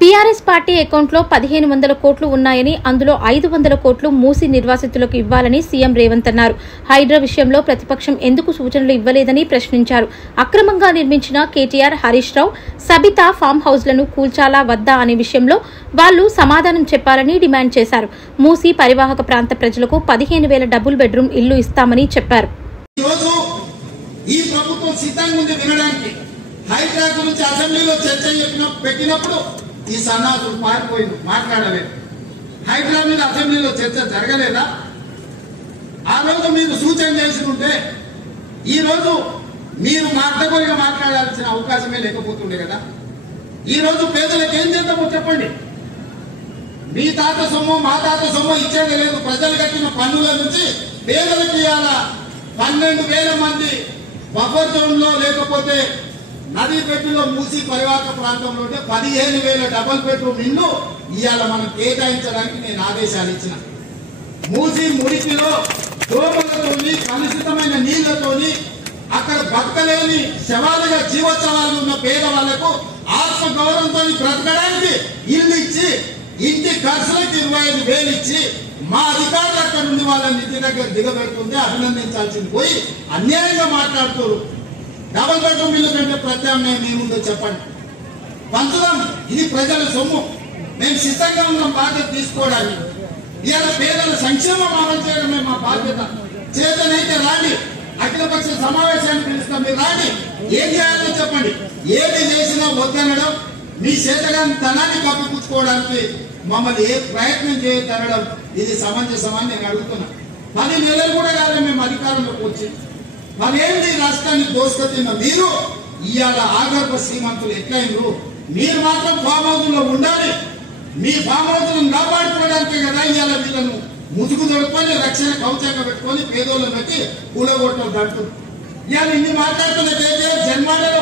BRS party అకౌంట్లో 1500 కోట్లు ఉన్నాయని, అందులో 500 కోట్లు మూసి నిర్వాసితులకు ఇవ్వాలని సీఎం రేవంత్ అన్నారు. హైడ్రా విషయంలో ప్రతిపక్షం ఎందుకు సూచనలు ఇవ్వలేదని ప్రశ్నించారు. అక్రమంగా నిర్మించిన కేటీఆర్, హరీష్ రావు, సబితా ఫామ్ హౌస్లను కూల్చాలా వద్దా అనే విషయంలో వాళ్లు సమాధానం చెప్పాలని డిమాండ్ చేశారు. మూసి పరివాహక ప్రాంత ప్రజలకు 15,000 డబుల్ బెడ్రూమ్ ఇల్లు ఇస్తామని చెప్పారు. హైడ్రా గురించి అసెంబ్లీలో చర్చ పెట్టినప్పుడు ఈ సన్నాసులు పారిపోయింది, మాట్లాడలేదు. హైడ్రా మీద అసెంబ్లీలో చర్చ జరగలేదా? ఆ రోజు మీరు సూచన చేసి ఉంటే ఈ రోజు మీరు అడ్డగోలుగా మాట్లాడాల్సిన అవకాశమే లేకపోతుండే కదా. ఈ రోజు పేదలకు ఏం చేద్దామో చెప్పండి. మీ తాత సొమ్ము, మా తాత సొమ్ము ఇచ్చేది లేదు. ప్రజలు కట్టిన పన్నుల నుంచి పేదలకు ఇవాళ 12,000 మంది బఫర్ జోన్ లో, లేకపోతే నదీ పెట్టులో మూసి పరివాహక ప్రాంతంలో 15,000 డబుల్ బెడ్రూమ్ ఇల్లు ఇవాళ మనం కేటాయించడానికి నేను ఆదేశాలు ఇచ్చిన. మూసి మురికిలో దోమలతోని, కలుషితమైన నీళ్లతోని అక్కడ బతకలేని శవాలుగా జీవోత్సవాలు ఉన్న పేదవాళ్లకు ఆత్మ గౌరవంతో బ్రతకడానికి ఇల్లు ఇచ్చి, ఇంటి ఖర్చులకు 25,000 ఇచ్చి, మా అధికారులు అక్కడ నుండి వాళ్ళని ఇంటి దగ్గర దిగబెడుతుంటే అభినందించాల్సింది పోయి అన్యాయంగా మాట్లాడుతారు. డబుల్ బెడ్రూమ్ ఇల్లు కంటే ప్రత్యామ్నాయం ఏముందో చెప్పండి. పంచుదాం, ఇది ప్రజల సొమ్ము. మేము సిద్ధంగా ఉన్నాం బాధ్యత తీసుకోవడానికి. ఇవాళ పేదల సంక్షేమం అమలు చేయడమే మా బాధ్యత. చేతనైతే రాండి, అఖిలపక్ష సమావేశాన్ని పిలుస్తాం, మీరు రాండి. ఏం చేయాలో చెప్పండి. ఏది చేసినా వద్దనడం, మీ చేతగాని ధనాన్ని కప్పిపుచ్చుకోవడానికి మమ్మల్ని ఏ ప్రయత్నం చేయదనడం ఇది సమంజసమని నేను అడుగుతున్నా. 10 నెలలు కూడా కాదు మేము అధికారంలోకి వచ్చి. మరేంటి రాష్ట్రాన్ని దోసుకొచ్చిన మీరు ఇవాళ ఆగర్భ శ్రీమంతులు ఎట్లయినరు? మీరు మాత్రం ఫామ్ హౌస్ లో ఉండాలి. మీ ఫామ్ హౌస్ లను కాపాడుకోవడానికే కదా ఇవాళ వీళ్ళను ముసుగు దొడుకొని, రక్షణ కవచంగా పెట్టుకొని పేదోళ్ళని పెట్టి కూడగొట్టడం అంటున్నారు. ఇవాళ ఇన్ని మాట్లాడుతున్న కేసీఆర్ జన్మాడలో